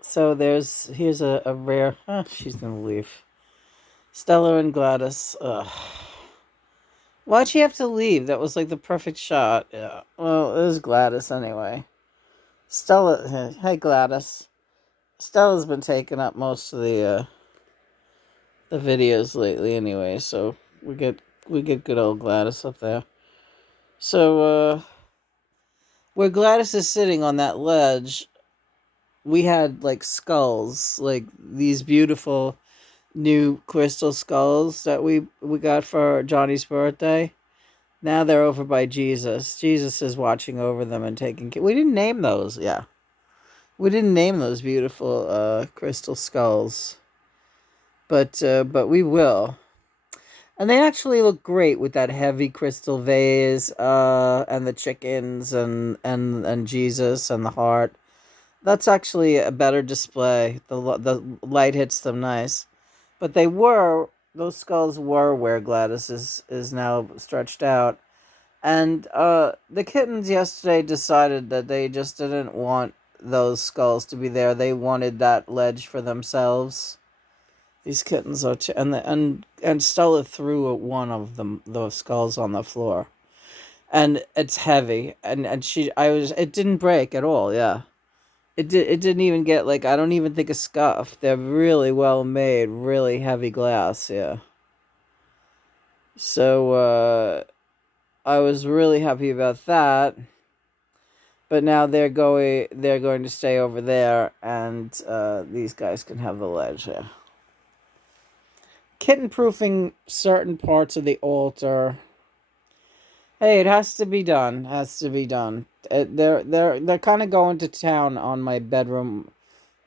So here's a rare. She's gonna leave. Stella and Gladys. Ugh. Why'd she have to leave? That was like the perfect shot. Yeah. Well, it was Gladys anyway. Stella. Hey Gladys. Stella's been taking up most of the videos lately anyway. So we get good old Gladys up there. So where Gladys is sitting on that ledge, we had like skulls, like these beautiful new crystal skulls that we got for Johnny's birthday. Now they're over by Jesus. Jesus is watching over them and taking care. We didn't name those. Yeah, we didn't name those beautiful crystal skulls, but we will. And they actually look great with that heavy crystal vase, and the chickens and Jesus and the heart. That's actually a better display. The light hits them nice, but those skulls were where Gladys is now stretched out. And the kittens yesterday decided that they just didn't want those skulls to be there. They wanted that ledge for themselves. These kittens are and Stella threw one of them those skulls on the floor, and it's heavy. And she I was it didn't break at all. Yeah, it didn't even get like I don't even think a scuff. They're really well made, really heavy glass. Yeah. So I was really happy about that. But now they're going to stay over there, and these guys can have the ledge. Yeah. Kitten proofing certain parts of the altar. Hey, it has to be done. Has to be done. They're kind of going to town on my bedroom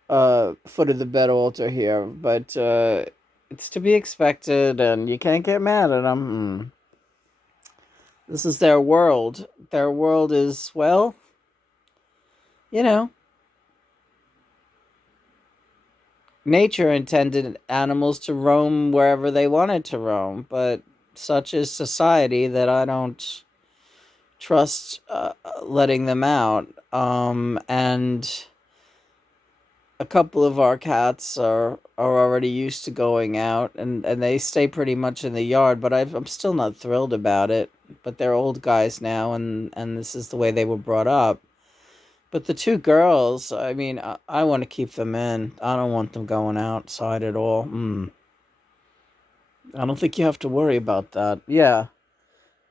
foot of the bed altar here, but it's to be expected, and you can't get mad at them. This is their world. Their world is, well, you know, nature intended animals to roam wherever they wanted to roam, but such is society that I don't trust letting them out. And a couple of our cats are already used to going out, and they stay pretty much in the yard, but I'm still not thrilled about it. But they're old guys now, and this is the way they were brought up. But the two girls, I mean, I want to keep them in. I don't want them going outside at all. I don't think you have to worry about that. Yeah.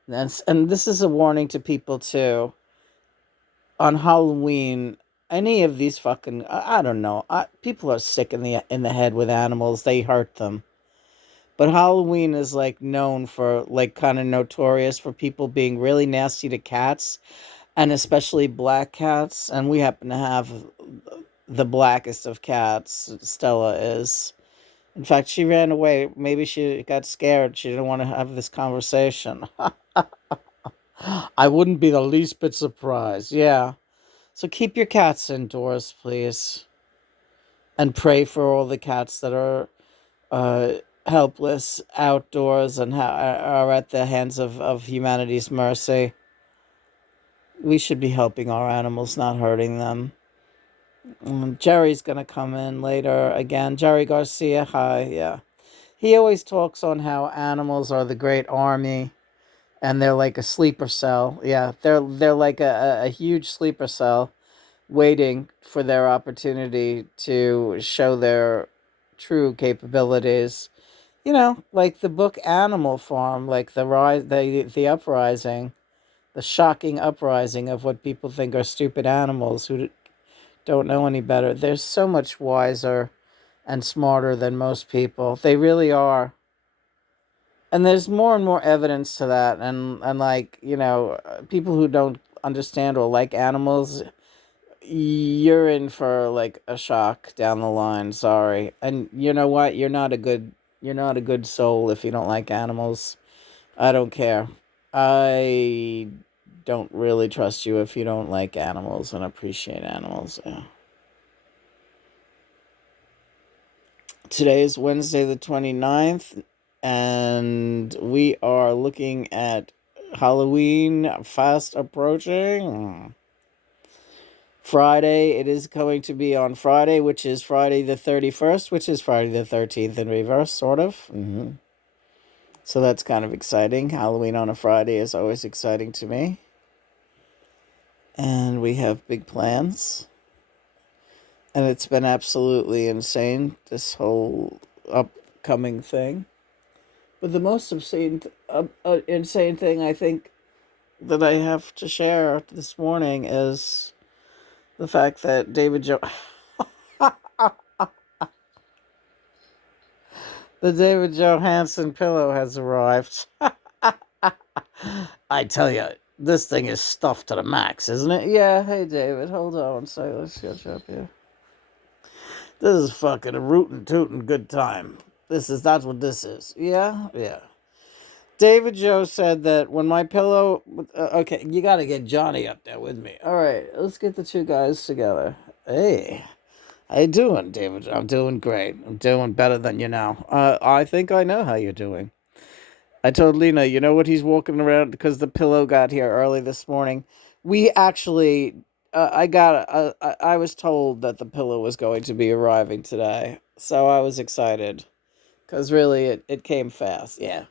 And this is a warning to people too. On Halloween, any of these fucking I don't know. People are sick in the head with animals. They hurt them. But Halloween is like known for like kind of notorious for people being really nasty to cats, and especially black cats, and we happen to have the blackest of cats. Stella is. In fact, she ran away. Maybe she got scared. She didn't want to have this conversation. I wouldn't be the least bit surprised. Yeah. So keep your cats indoors, please. And pray for all the cats that are uh, helpless outdoors and are at the hands of humanity's mercy. We should be helping our animals, not hurting them. Jerry's going to come in later again. Jerry Garcia, hi. Yeah. He always talks on how animals are the great army and they're like a sleeper cell. Yeah, they're like a huge sleeper cell waiting for their opportunity to show their true capabilities. You know, like the book Animal Farm, like the uprising, the shocking uprising of what people think are stupid animals who don't know any better. They're so much wiser and smarter than most people. They really are. And there's more and more evidence to that, and like, people who don't understand or like animals, you're in for like a shock down the line. Sorry. And you know what? You're not a good soul if you don't like animals. I don't care. I don't really trust you if you don't like animals and appreciate animals. Yeah. Today is Wednesday the 29th, and we are looking at Halloween fast approaching. Friday, it is going to be on Friday, which is Friday the 31st, which is Friday the 13th in reverse, sort of. So that's kind of exciting. Halloween on a Friday is always exciting to me. And we have big plans. And it's been absolutely insane, this whole upcoming thing. But the most insane thing I think that I have to share this morning is the fact that the David Johansen pillow has arrived. I tell you, this thing is stuffed to the max, isn't it? Yeah, hey David, hold on one second. Let's catch up here. This is fucking a rootin' tootin' good time. That's what this is. Yeah, yeah. David Joe said that when my pillow. Okay, you gotta get Johnny up there with me. All right, let's get the two guys together. Hey, how you doing, David? I'm doing great. I'm doing better than you know. I think I know how you're doing. I told Lena, you know what he's walking around because the pillow got here early this morning. We actually, I was told that the pillow was going to be arriving today, so I was excited because really it came fast. Yeah.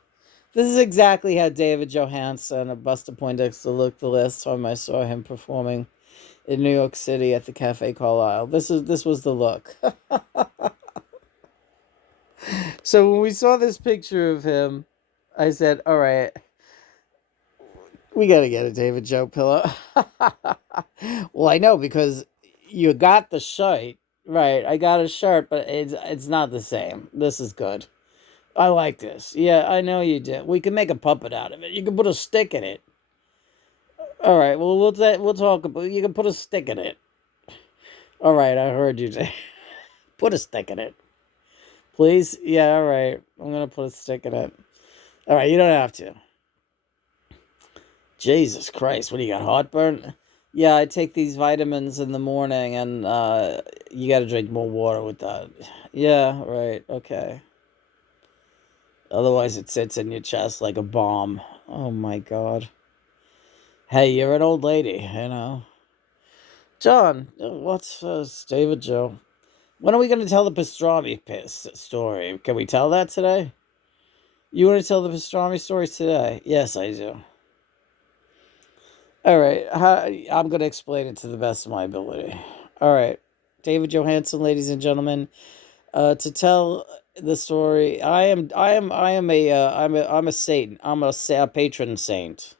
This is exactly how David Johansen of Buster Poindexter looked the last time I saw him performing in New York City at the Cafe Carlyle. This was the look. So when we saw this picture of him, I said, "All right, we got to get a David Joe pillow." Well, I know because you got the shirt, right? I got a shirt, but it's not the same. This is good. I like this. Yeah, I know you did. We can make a puppet out of it. You can put a stick in it. All right. Well, we'll talk about. You can put a stick in it. All right. I heard you say. Put a stick in it, please. Yeah. All right. I'm gonna put a stick in it. All right. You don't have to. Jesus Christ. What do you got? Heartburn? Yeah. I take these vitamins in the morning, and you got to drink more water with that. Yeah. Right. Okay. Otherwise, it sits in your chest like a bomb. Oh my God. Hey, you're an old lady, you know. John, what's David Joe? When are we going to tell the pastrami story? Can we tell that today? You want to tell the pastrami story today? Yes, I do. All right, I'm going to explain it to the best of my ability. All right, David Johansen, ladies and gentlemen, to tell the story. I'm a saint. I'm a patron saint.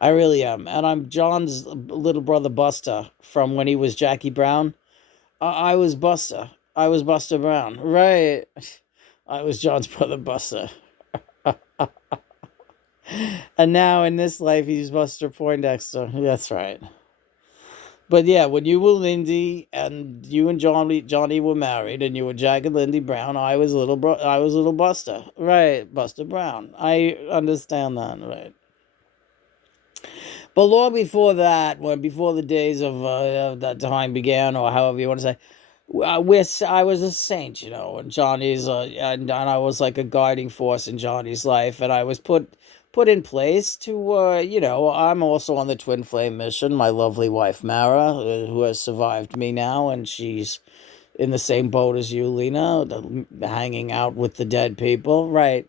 I really am, and I'm John's little brother Buster from when he was Jackie Brown. I was Buster. I was Buster Brown. Right. I was John's brother Buster. And now in this life, he's Buster Poindexter. That's right. But yeah, when you were Lindy and you and Johnny were married, and you were Jack and Lindy Brown, I was little Buster. Right, Buster Brown. I understand that. Right. But long before that, before the days of that time began, or however you want to say, I was a saint, you know, and Johnny's, and I was like a guiding force in Johnny's life, and I was put in place to, I'm also on the twin flame mission. My lovely wife Mara, who has survived me now, and she's in the same boat as you, Lena, hanging out with the dead people, right?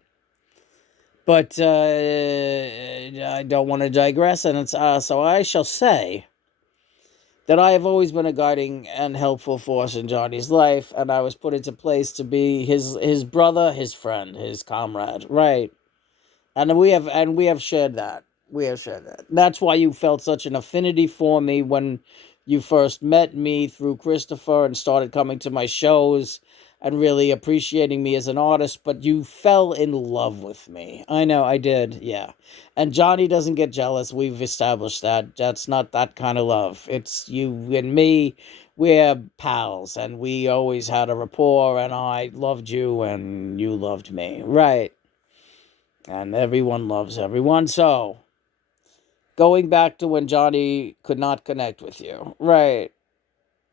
But I don't want to digress, and it's so I shall say that I have always been a guiding and helpful force in Johnny's life, and I was put into place to be his brother, his friend, his comrade, right? And we have shared that. We have shared that. That's why you felt such an affinity for me when you first met me through Christopher and started coming to my shows and really appreciating me as an artist, but you fell in love with me. I know, I did, yeah. And Johnny doesn't get jealous. We've established that. That's not that kind of love. It's you and me. We're pals, and we always had a rapport, and I loved you, and you loved me. Right. And everyone loves everyone. So, going back to when Johnny could not connect with you, right?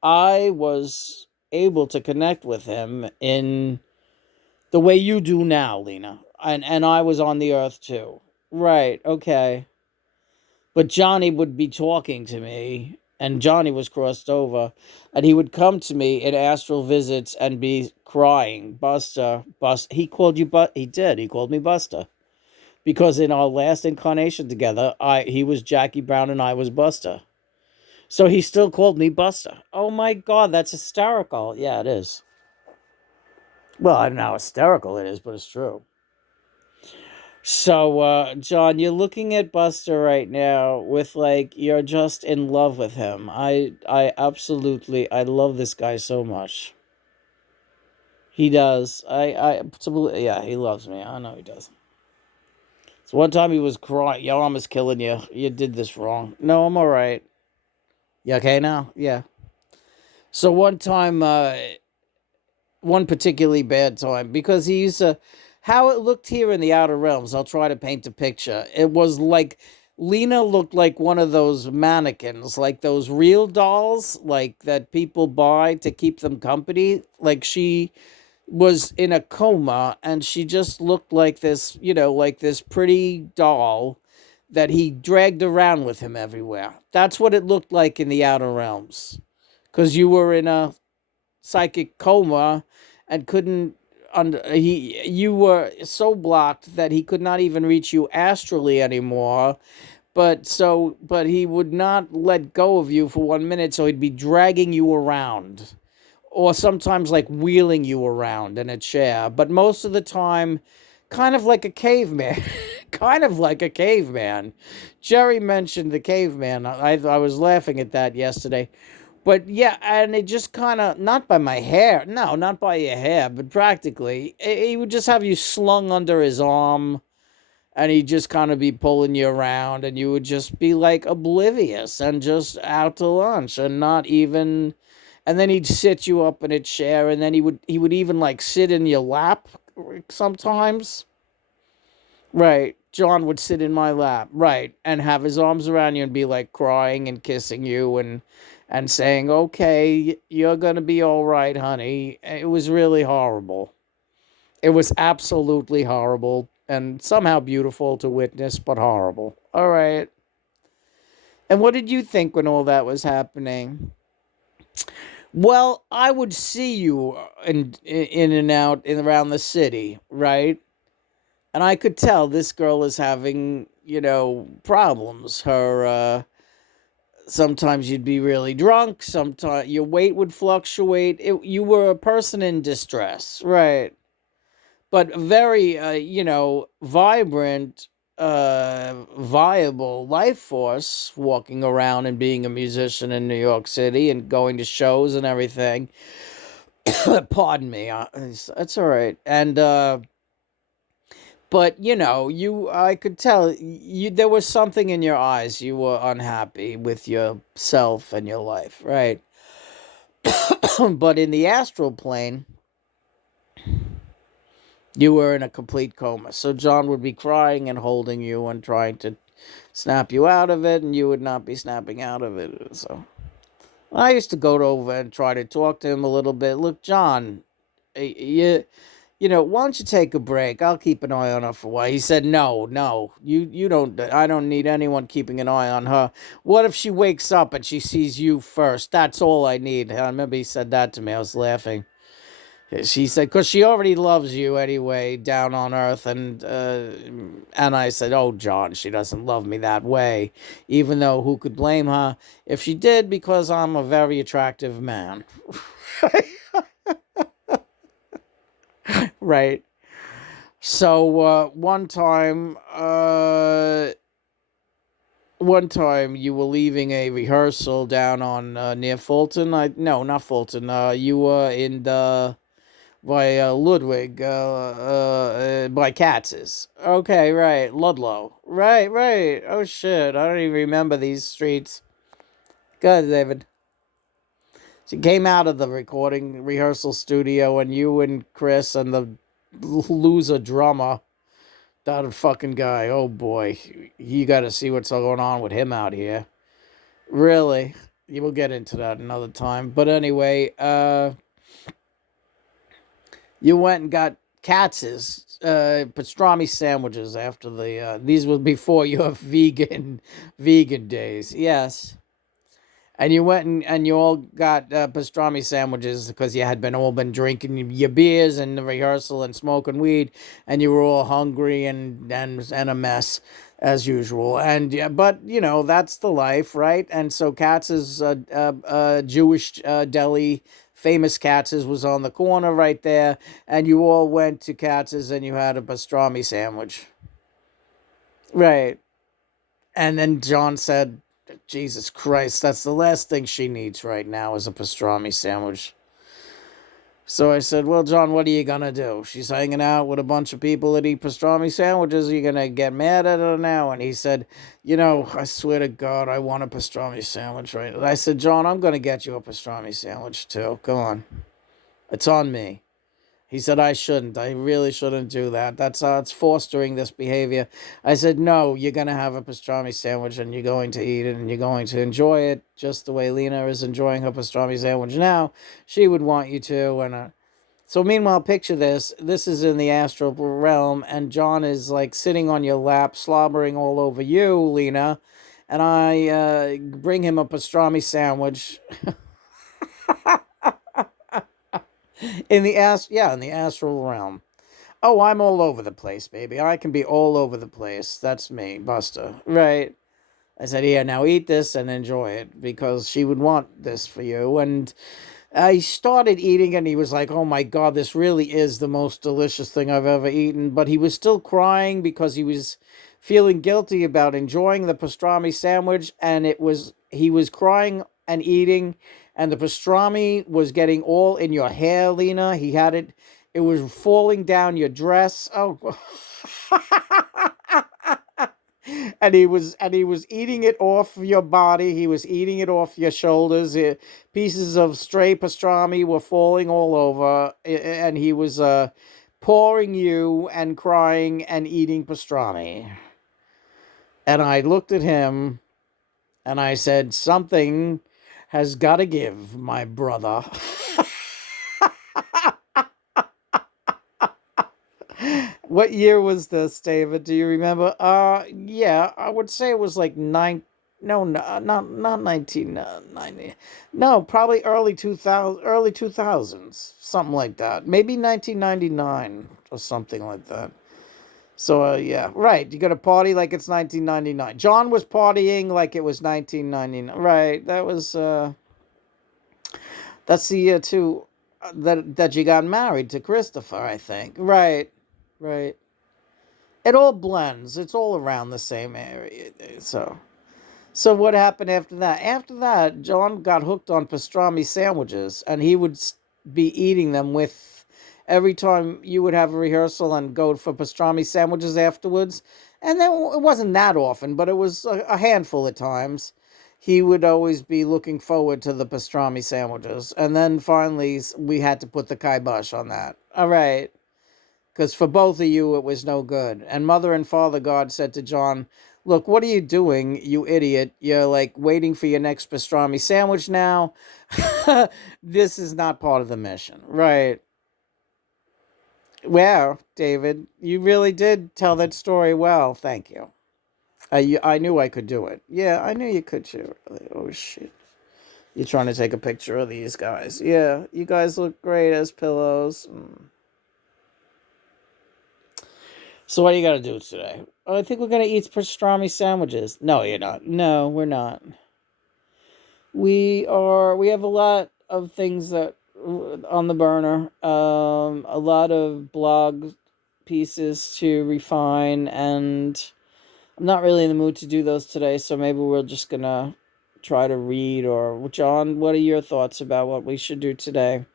I was able to connect with him in the way you do now, Lena. And I was on the earth too. Right, okay. But Johnny would be talking to me, and Johnny was crossed over, and he would come to me in astral visits and be crying, Buster, Buster. He called you, but he did. He called me Buster because in our last incarnation together, he was Jackie Brown and I was Buster. So he still called me Buster. Oh my God, that's hysterical. Yeah, it is. Well, I don't know how hysterical it is, but it's true. So, John, you're looking at Buster right now with like you're just in love with him. I absolutely, I love this guy so much. He does. Absolutely, yeah, he loves me. I know he does. So one time he was crying, "Your arm is killing you. You did this wrong." No, I'm all right. You okay now? Yeah. So one time, one particularly bad time because he used to how it looked here in the outer realms. I'll try to paint a picture. It was like Lena looked like one of those mannequins, like those real dolls, like that people buy to keep them company. Like she was in a coma and she just looked like this, like this pretty doll that he dragged around with him everywhere. That's what it looked like in the outer realms. Because you were in a psychic coma and couldn't under he you were so blocked that he could not even reach you astrally anymore, but he would not let go of you for 1 minute, so he'd be dragging you around or sometimes like wheeling you around in a chair, but most of the time kind of like a caveman. Kind of like a caveman. Jerry mentioned the caveman. I was laughing at that yesterday. But yeah, and it just kind of, not by my hair, no, not by your hair, but practically, he would just have you slung under his arm, and he'd just kind of be pulling you around, and you would just be like oblivious and just out to lunch and not even, and then he'd sit you up in a chair, and then he would even like sit in your lap sometimes. Right. John would sit in my lap, right, and have his arms around you and be like crying and kissing you and saying, "Okay, you're going to be all right, honey." It was really horrible. It was absolutely horrible and somehow beautiful to witness, but horrible. All right. And what did you think when all that was happening? Well, I would see you in and out in around the city, right? And I could tell this girl is having, problems. Her sometimes you'd be really drunk, sometimes your weight would fluctuate. You were a person in distress, right? But very vibrant, viable life force walking around and being a musician in New York City and going to shows and everything. Pardon me. It's all right. And but I could tell there was something in your eyes. You were unhappy with yourself and your life, right? But in the astral plane, you were in a complete coma. So John would be crying and holding you and trying to snap you out of it, and you would not be snapping out of it. So I used to go over and try to talk to him a little bit. Look, John, why don't you take a break? I'll keep an eye on her for a while. He said, no, no, you don't, I don't need anyone keeping an eye on her. What if she wakes up and she sees you first? That's all I need. I remember he said that to me. I was laughing. She said, because she already loves you anyway down on earth. And I said, oh, John, she doesn't love me that way. Even though who could blame her if she did, because I'm a very attractive man. Right. So one time you were leaving a rehearsal down on near Fulton. No, not Fulton. You were in the by Ludwig, by Katz's. Okay, right, Ludlow. Right, right. Oh shit, I don't even remember these streets. Good, David. She came out of the recording rehearsal studio, and you and Chris and the loser drummer, that fucking guy. Oh boy, you got to see what's going on with him out here. Really, you will get into that another time. But anyway, you went and got Katz's pastrami sandwiches after these were before your vegan days. Yes. And you went and you all got pastrami sandwiches because you had been drinking your beers and the rehearsal and smoking weed, and you were all hungry and a mess as usual. And yeah, but you know that's the life, right? And so Katz's Jewish deli, famous Katz's, was on the corner right there, and you all went to Katz's and you had a pastrami sandwich, right? And then John said, Jesus Christ, that's the last thing she needs right now is a pastrami sandwich. So I said, well, John, what are you going to do? She's hanging out with a bunch of people that eat pastrami sandwiches. Are you going to get mad at her now? And he said, you know, I swear to God, I want a pastrami sandwich right now. I said, John, I'm going to get you a pastrami sandwich too. Go on. It's on me. He said, I shouldn't. I really shouldn't do that. That's it's fostering this behavior. I said, no, you're going to have a pastrami sandwich and you're going to eat it and you're going to enjoy it just the way Lena is enjoying her pastrami sandwich now. She would want you to. And so, meanwhile, picture this. This is in the astral realm, and John is like sitting on your lap, slobbering all over you, Lena. And I bring him a pastrami sandwich in the astral realm. Oh, I'm all over the place, baby. I can be all over the place. That's me, Buster. Right. I said, here, now eat this and enjoy it because she would want this for you. And I started eating and he was like, oh my God, this really is the most delicious thing I've ever eaten. But he was still crying because he was feeling guilty about enjoying the pastrami sandwich. And he was crying and eating. And the pastrami was getting all in your hair, Lena. It was falling down your dress. Oh, and he was eating it off your body. He was eating it off your shoulders. Pieces of stray pastrami were falling all over, and he was pouring you and crying and eating pastrami. And I looked at him and I said, something has got to give, my brother. What year was this, David? Do you remember? Yeah, I would say it was like no, no, not 1990. No, probably early 2000s, something like that. Maybe 1999 or something like that. So, yeah, right. You got to party like it's 1999. John was partying like it was 1999. Right. That's the year too that you got married to Christopher, I think. Right. Right. It all blends. It's all around the same area. So what happened after that? After that, John got hooked on pastrami sandwiches, and he would be eating them with every time you would have a rehearsal and go for pastrami sandwiches afterwards. And then it wasn't that often, but it was a handful of times. He would always be looking forward to the pastrami sandwiches, and then finally we had to put the kibosh on that. All right. Because for both of you, it was no good. And Mother and Father God said to John, look, what are you doing, you idiot? You're like waiting for your next pastrami sandwich now. This is not part of the mission. Right. Well, David, you really did tell that story well. Thank you. I knew I could do it. Yeah, I knew you could too. Really. Oh, shit. You're trying to take a picture of these guys. Yeah, you guys look great as pillows. So what are you gonna do today? Oh, I think we're gonna eat pastrami sandwiches. No, you're not. No, we're not. We are. We have a lot of things that on the burner. A lot of blog pieces to refine, and I'm not really in the mood to do those today. So maybe we're just gonna try to read. Or John, what are your thoughts about what we should do today?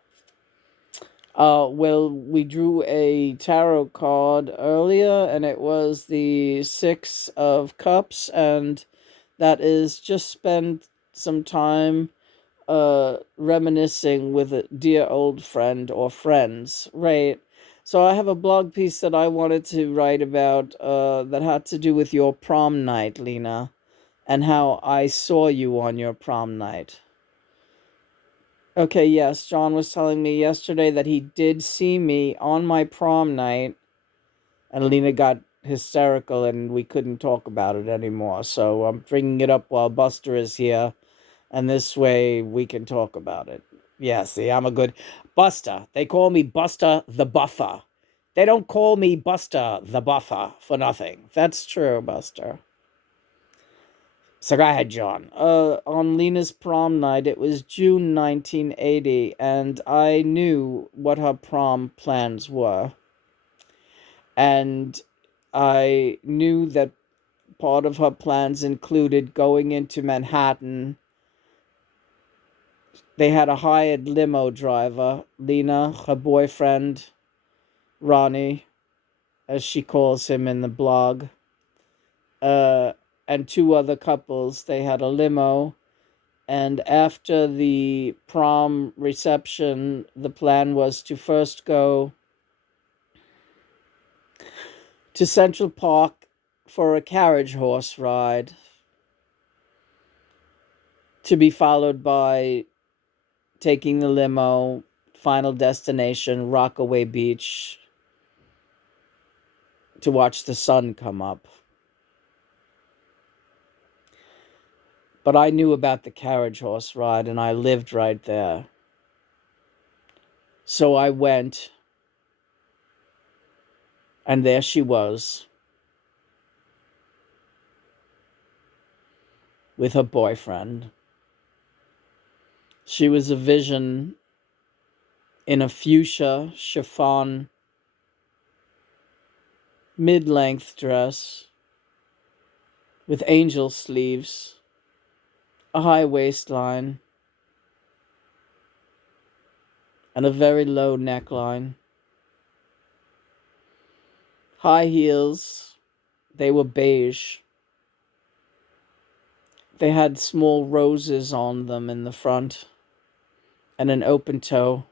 Well, we drew a tarot card earlier, and it was the Six of Cups, and that is just spend some time reminiscing with a dear old friend or friends, right? So I have a blog piece that I wanted to write about that had to do with your prom night, Lena, and how I saw you on your prom night. Okay, yes, John was telling me yesterday that he did see me on my prom night, and Lena got hysterical and we couldn't talk about it anymore. So I'm bringing it up while Buster is here. And this way we can talk about it. Yeah, see, I'm a good Buster. They call me Buster the Buffer. They don't call me Buster the Buffer for nothing. That's true, Buster. So go ahead, John. On Lena's prom night, it was June 1980, and I knew what her prom plans were. And I knew that part of her plans included going into Manhattan. They had a hired limo driver, Lena, her boyfriend, Ronnie, as she calls him in the blog, uh, and two other couples. They had a limo. And after the prom reception, the plan was to first go to Central Park for a carriage horse ride, to be followed by taking the limo, final destination, Rockaway Beach, to watch the sun come up. But I knew about the carriage horse ride, and I lived right there. So I went, and there she was with her boyfriend. She was a vision in a fuchsia chiffon mid-length dress with angel sleeves, a high waistline, and a very low neckline. High heels, they were beige. They had small roses on them in the front and an open toe.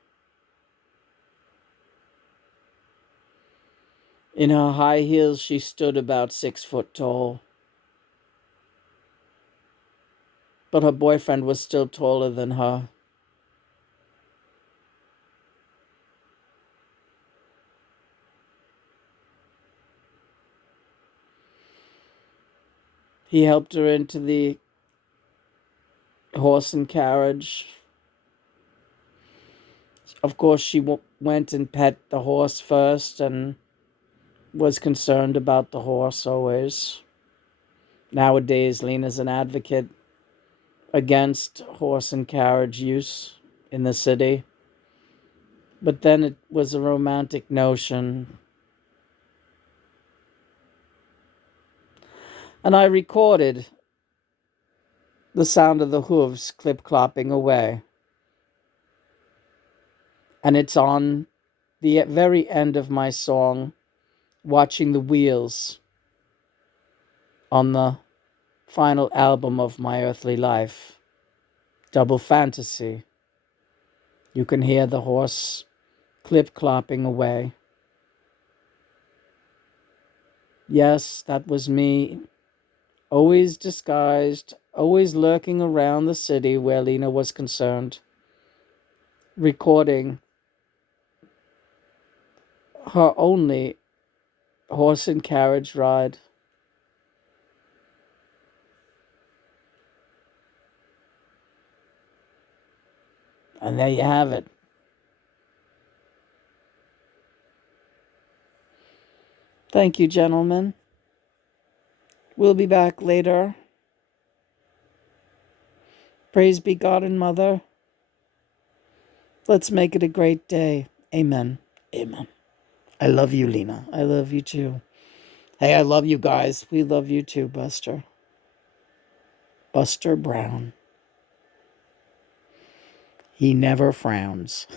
In her high heels, she stood about 6 foot tall. But her boyfriend was still taller than her. He helped her into the horse and carriage. Of course, she went and pet the horse first and was concerned about the horse always. Nowadays, Lena's an advocate against horse and carriage use in the city. But then it was a romantic notion. And I recorded the sound of the hooves clip-clopping away. And it's on the very end of my song, Watching the Wheels, on the final album of my earthly life, Double Fantasy. You can hear the horse clip-clopping away. Yes, that was me, always disguised, always lurking around the city where Lena was concerned, recording her only horse and carriage ride. And there you have it. Thank you, gentlemen. We'll be back later. Praise be God and Mother. Let's make it a great day. Amen. Amen. I love you, Lena. I love you too. Hey, I love you guys. We love you too, Buster. Buster Brown. He never frowns.